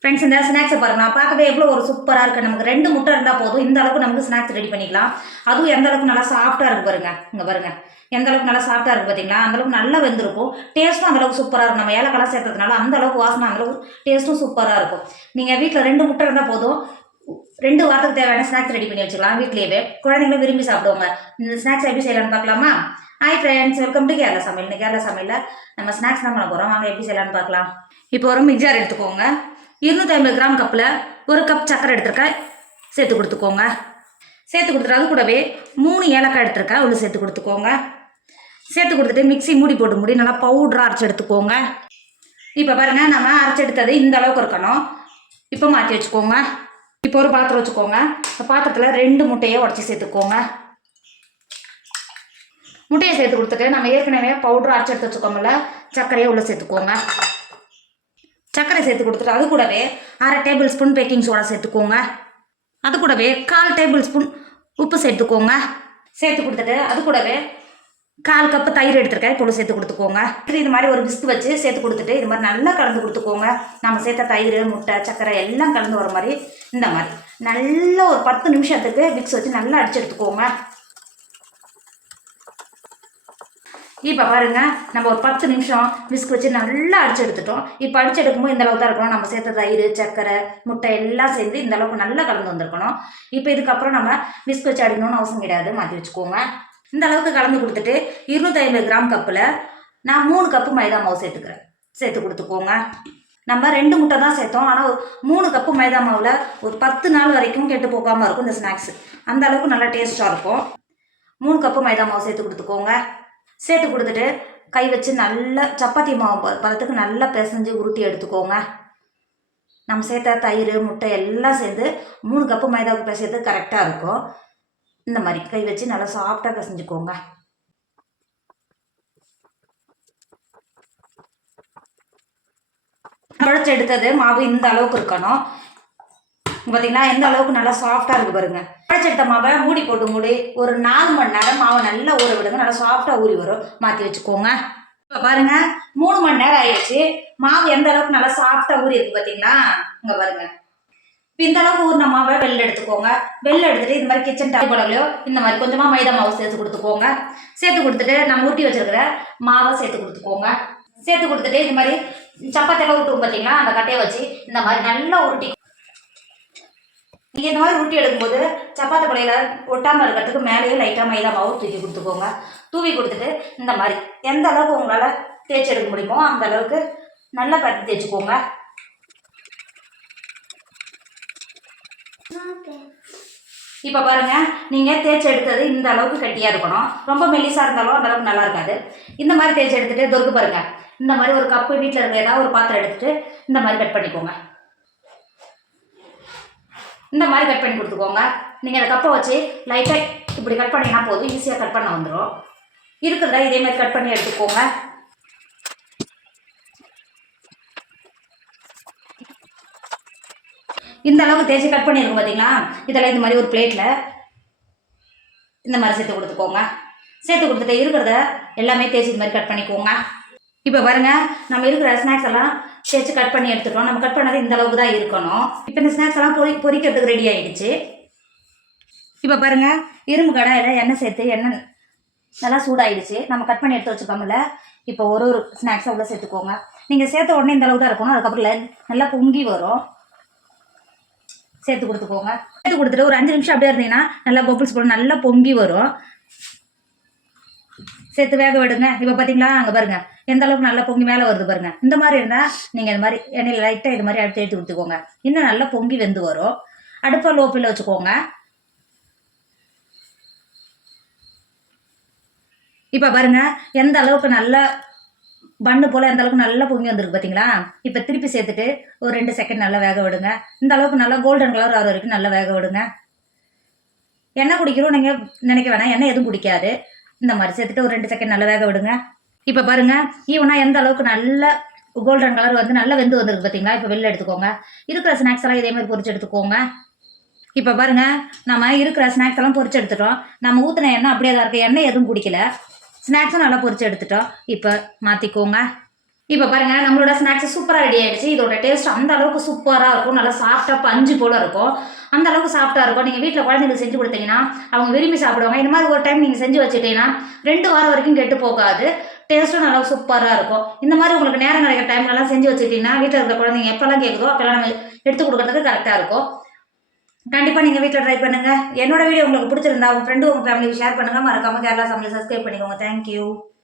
Friends இந்த ஸ்நாக்ஸை பாருங்க நான் பார்க்கவே எவ்வளோ ஒரு சூப்பராக இருக்குது. நமக்கு 2 முட்டை இருந்தால் போதும், இந்த அளவுக்கு நமக்கு ஸ்நாக்ஸ் ரெடி பண்ணிக்கலாம். அதுவும் எந்த அளவுக்கு நல்லா சாஃப்டாக இருக்குது பாருங்க. இங்கே பாருங்க எந்த அளவுக்கு நல்லா சாஃப்டாக இருக்குது பார்த்தீங்களா? அந்தளவுக்கு நல்லா வெந்திருக்கும். டேஸ்ட்டும் அந்தளவுக்கு சூப்பராக இருக்கும். நம்ம ஏலக்காய் சேர்த்ததுனால அந்த அளவுக்கு வாசனை, அந்தளவுக்கு டேஸ்ட்டும் சூப்பராக இருக்கும். நீங்கள் வீட்டில் 2 முட்டை இருந்தால் போதும், 2 வாரத்துக்கு தேவையான ஸ்நாக்ஸ் ரெடி பண்ணி வச்சுக்கலாம் வீட்லேயே. குழந்தைங்களும் விரும்பி சாப்பிடுவாங்க. இந்த ஸ்நாக்ஸ் எப்படி செய்யலாம்னு பார்க்கலாமா? Hi friends, welcome to Kerala சமையல். இந்த கேரளா சமையலில் நம்ம ஸ்நாக்ஸ் தான் பண்ண போகிறோம். வாங்க எப்படி செய்யலாம்னு பார்க்கலாம். இப்போ ஒரு மிக்சர் எடுத்துக்கோங்க. 250 கிராம் கப்பில் 1 கப் சக்கரை எடுத்துருக்கேன், சேர்த்து கொடுத்துக்கோங்க. சேர்த்து கொடுத்துட்டு அது கூடவே 3 ஏலக்காய் எடுத்துருக்கேன், உள்ள சேர்த்து கொடுத்துக்கோங்க. சேர்த்து கொடுத்துட்டு மிக்ஸி மூடி போட்டு நல்லா பவுடராக அரைச்சி எடுத்துக்கோங்க. இப்போ பாருங்கள், நம்ம அரைச்சி எடுத்தது இந்த அளவுக்கு இருக்கணும். இப்போ மாற்றி வச்சுக்கோங்க. இப்போ ஒரு பாத்திரம் வச்சுக்கோங்க. அந்த பாத்திரத்தில் 2 முட்டையை உடச்சி சேர்த்துக்கோங்க. முட்டையை சேர்த்து கொடுத்துட்டு நம்ம ஏற்கனவே பவுடர் அரைச்சி எடுத்து வச்சுக்கோங்கல்ல, சர்க்கரையை உள்ளே சேர்த்துக்கோங்க. சர்க்கரை சேர்த்து கொடுத்துட்டு அது கூடவே 1/2 டேபிள் ஸ்பூன் பேக்கிங் சோடா சேர்த்துக்கோங்க. அது கூடவே 1/4 டேபிள் ஸ்பூன் உப்பு சேர்த்துக்கோங்க. சேர்த்து கொடுத்துட்டு அது கூடவே 1/4 கப்பு தயிர் எடுத்துருக்கேன், இப்போ சேர்த்து கொடுத்துக்கோங்க. இது மாதிரி ஒரு விஸ்க் வச்சு சேர்த்து கொடுத்துட்டு இது மாதிரி நல்லா கலந்து கொடுத்துக்கோங்க. நம்ம சேர்த்த தயிர், முட்டை, சர்க்கரை எல்லாம் கலந்து வர மாதிரி இந்த மாதிரி நல்லா ஒரு 10 நிமிஷத்துக்கு விக்ஸ் வச்சு நல்லா அடிச்சு எடுத்துக்கோங்க. இப்போ பாருங்க, நம்ம ஒரு 10 நிமிஷம் விஸ்க் வச்சு நல்லா அடிச்சு எடுத்துட்டோம். இப்போ அடிச்சு எடுக்கும்போது இந்த அளவுக்கு தான் இருக்கணும். நம்ம சேர்த்த தயிர், சர்க்கரை, முட்டை எல்லாம் சேர்ந்து இந்த அளவுக்கு நல்லா கலந்து வந்திருக்கணும். இப்போ இதுக்கப்புறம் நம்ம விஸ்க் வச்சு அடிக்கணும்னு அவசியம் கிடையாது, மாற்றி வச்சுக்கோங்க. இந்த அளவுக்கு கலந்து கொடுத்துட்டு 250 கிராம் கப்பில் நான் 3 கப்பு மைதா மாவு சேர்த்துக்கிறேன், சேர்த்து கொடுத்துக்கோங்க. நம்ம 2 முட்டை தான் சேர்த்தோம், ஆனால் 3 கப்பு மைதா மாவில் ஒரு 10 நாள் வரைக்கும் கெட்டு போகாமல் இருக்கும் இந்த ஸ்நாக்ஸ். அந்த அளவுக்கு நல்லா டேஸ்ட்டாக இருக்கும். 3 கப்பு மைதா மாவு சேர்த்து கொடுத்துக்கோங்க. சேர்த்து கொடுத்துட்டு கை வச்சு நல்லா சப்பாத்தி மாவு பதத்துக்கு நல்லா பிசைஞ்சு உருட்டி எடுத்துக்கோங்க. நம்ம சேர்த்த தயிர், முட்டை எல்லாம் சேர்ந்து 3 கப்பு மைதாவுக்கு பிசைறது கரெக்டாக இருக்கும். இந்த மாதிரி கை வச்சு நல்லா சாஃப்டாக பிசைஞ்சுக்கோங்க. குழச்சி எடுத்தது மாவு இந்த அளவுக்கு இருக்கணும். பார்த்தீங்கன்னா எந்த அளவுக்கு நல்லா சாஃப்டாக இருக்குது பாருங்க. குழச்செடுத்த மாவை மூடி ஒரு 4 மணி நேரம் மாவை நல்லா ஊற விடுங்க. நல்லா சாஃப்டாக ஊறி வரும், மாற்றி வச்சுக்கோங்க. இப்போ பாருங்க 3 மணி நேரம் ஆயிடுச்சு. மாவு எந்த அளவுக்கு நல்லா சாஃப்டாக ஊறி இருக்கு பார்த்தீங்களா? இங்கே பாருங்க. இப்போ இந்த அளவுக்கு ஊறின மாவை வெளில எடுத்துக்கோங்க. வெளில எடுத்துட்டு இது மாதிரி கிச்சன் டாப் போலவையோ இந்த மாதிரி கொஞ்சமாக மைதா மாவு சேர்த்து கொடுத்துக்கோங்க. சேர்த்து கொடுத்துட்டு நம்ம ஊட்டி வச்சிருக்கிற மாவை சேர்த்து கொடுத்துக்கோங்க. சேர்த்து கொடுத்துட்டு இது மாதிரி சப்பாத்தியெல்லாம் ஊட்டுவோம் பார்த்தீங்களா, அந்த கட்டையை வச்சு இந்த மாதிரி நல்லா உருட்டி நீங்கள் இந்த மாதிரி உருட்டி எடுக்கும்போது சப்பாத்தி பழையில் ஒட்டாமல் இருக்கிறதுக்கு மேலேயே லைட்டாக மைதா மாவு தூக்கி கொடுத்துக்கோங்க. தூவி கொடுத்துட்டு இந்த மாதிரி எந்த அளவுக்கு உங்களால் தேய்ச்சி எடுக்க முடியுமோ அந்த அளவுக்கு நல்லா பருத்தி தேய்ச்சிக்கோங்க. இப்போ பாருங்கள், நீங்கள் தேய்ச்சி எடுத்தது இந்த அளவுக்கு கட்டியாக இருக்கணும். ரொம்ப மெல்லிசாக இருந்தாலும் அந்த அளவுக்கு நல்லா இருக்காது. இந்த மாதிரி தேய்ச்சி எடுத்துகிட்டு தொருக்கு பாருங்கள். இந்த மாதிரி ஒரு கப்பு வீட்டில் இருக்க ஏதாவது ஒரு பாத்திரம் எடுத்துகிட்டு இந்த மாதிரி கட் பண்ணிக்கோங்க. இந்த மாதிரி கட் பண்ணி கொடுத்துக்கோங்க. நீங்கள் அந்த கப்பை வச்சு லைட்டாக இப்படி கட் பண்ணிங்கன்னா போதும், ஈஸியாக கட் பண்ண வந்துடும். இருக்கிறத இதே மாதிரி கட் பண்ணி எடுத்துக்கோங்க. இந்த அளவுக்கு தேய்ச்சி கட் பண்ணியிருக்கோம் பார்த்தீங்களா? இதெல்லாம் இந்த மாதிரி ஒரு பிளேட்டில் இந்த மாதிரி சேர்த்து கொடுத்துக்கோங்க. சேர்த்து கொடுத்துட்டு இருக்கிறத எல்லாமே தேய்ச்சி இது மாதிரி கட் பண்ணிக்கோங்க. இப்போ பாருங்கள், நம்ம இருக்கிற ஸ்நாக்ஸ் எல்லாம் தேய்ச்சி கட் பண்ணி எடுத்துட்டோம். நம்ம கட் பண்ணது இந்த அளவுக்கு தான் இருக்கணும். இப்போ இந்த ஸ்நாக்ஸ் எல்லாம் பொரிக்கிறதுக்கு ரெடி ஆகிடுச்சு. இப்போ பாருங்கள், இரும்பு கடாயில் எண்ணெய் சேர்த்து எண்ணெய் நல்லா சூடாகிடுச்சு. நம்ம கட் பண்ணி எடுத்து வச்சுக்கோமில்ல, இப்போ ஒரு ஸ்நாக்ஸை உள்ளே சேர்த்துக்கோங்க. நீங்கள் சேர்த்த உடனே இந்த அளவுக்கு தான் இருக்கணும். அதுக்கப்புறம் நல்லா பொங்கி வரும். சேர்த்து கொடுத்துக்கோங்க. சேர்த்து கொடுத்துட்டு ஒரு 5 நிமிஷம் அப்படியே இருந்தீங்கன்னா நல்லா பபிள்ஸ் போல நல்லா பொங்கி வரும். சேர்த்து வேக விடுங்க. இப்போ பார்த்தீங்களா, அங்கே பாருங்கள் எந்த அளவுக்கு நல்லா பொங்கி மேலே வருது பாருங்கள். இந்த மாதிரி இருந்தால் நீங்கள் இது மாதிரி எண்ணெயில் லைட்டாக இது மாதிரி எடுத்து கொடுத்துக்கோங்க. இன்னும் நல்லா பொங்கி வெந்து வரும். அடுப்பை லோ ஃப்ளேமில் வச்சுக்கோங்க. இப்போ பாருங்கள் எந்த அளவுக்கு நல்லா பண்ணு போல் எந்த அளவுக்கு நல்லா பொங்கி வந்துருக்கு பார்த்தீங்களா? இப்போ திருப்பி சேர்த்துட்டு ஒரு 2 செகண்ட் நல்லா வேக விடுங்க. இந்த அளவுக்கு நல்லா கோல்டன் கலர் ஆகிற வரைக்கும் நல்லா வேக விடுங்க. எண்ணெய் குடிக்கிறோம் நீங்கள் நினைக்க வேணாம், எண்ணெய் எதுவும் குடிக்காது. இந்த மாதிரி சேர்த்துட்டு ஒரு 2 செகண்ட் நல்லா வேக விடுங்க. இப்போ பாருங்கள், ஈவனாக எந்த அளவுக்கு நல்ல கோல்டன் கலர் வந்து நல்லா வெந்து வந்துருக்கு பார்த்தீங்களா? இப்போ வெளில எடுத்துக்கோங்க. இருக்கிற ஸ்நாக்ஸ் எல்லாம் இதே மாதிரி பொரிச்சு எடுத்துக்கோங்க. இப்போ பாருங்கள், நம்ம இருக்கிற ஸ்நாக்ஸ் எல்லாம் பொரிச்சு எடுத்துட்டோம். நம்ம ஊற்றின எண்ணெய் அப்படியே தான் இருக்குது, எண்ணெய் எதுவும் குடிக்கல. ஸ்நாக்ஸும் நல்லா பொரிச்சு எடுத்துட்டோம். இப்போ மாற்றிக்கோங்க. இப்போ பாருங்க நம்மளோட ஸ்நாக்ஸ் சூப்பராக ரெடி ஆயிடுச்சு. இதோட டேஸ்ட் அந்த அளவுக்கு சூப்பராக இருக்கும். நல்லா சாஃப்டாக பஞ்சு போல இருக்கும். அந்த அளவுக்கு சாஃப்டாக இருக்கும். நீங்கள் வீட்டில் குழந்தைங்களுக்கு செஞ்சு கொடுத்தீங்கன்னா அவங்க விரும்பி சாப்பிடுவாங்க. இந்த மாதிரி ஒரு டைம் நீங்கள் செஞ்சு வச்சுட்டீங்கன்னா 2 வாரம் வரைக்கும் கெட்டு போகாது. டேஸ்ட்டும் நல்லா சூப்பராக இருக்கும். இந்த மாதிரி உங்களுக்கு நேரம் கிடைக்கிற டைம்லலாம் செஞ்சு வச்சுக்கிட்டீங்கன்னா வீட்டில் இருக்கிற குழந்தைங்க எப்போல்லாம் கேட்குதோ அப்போல்லாம் நம்ம எடுத்து கொடுக்கறதுக்கு கரெக்டாக இருக்கும். கண்டிப்பாக நீங்கள் வீட்டில் ட்ரை பண்ணுங்கள். என்னோட வீடியோ உங்களுக்கு பிடிச்சிருந்தா உங்கள் ஃப்ரெண்டு உங்கள் ஃபேமிலிக்கு ஷேர் பண்ணுங்கள். மறக்காமல் கேரளா சமையல் சப்ஸ்கிரைப் பண்ணிக்கோங்க. தேங்க்யூ.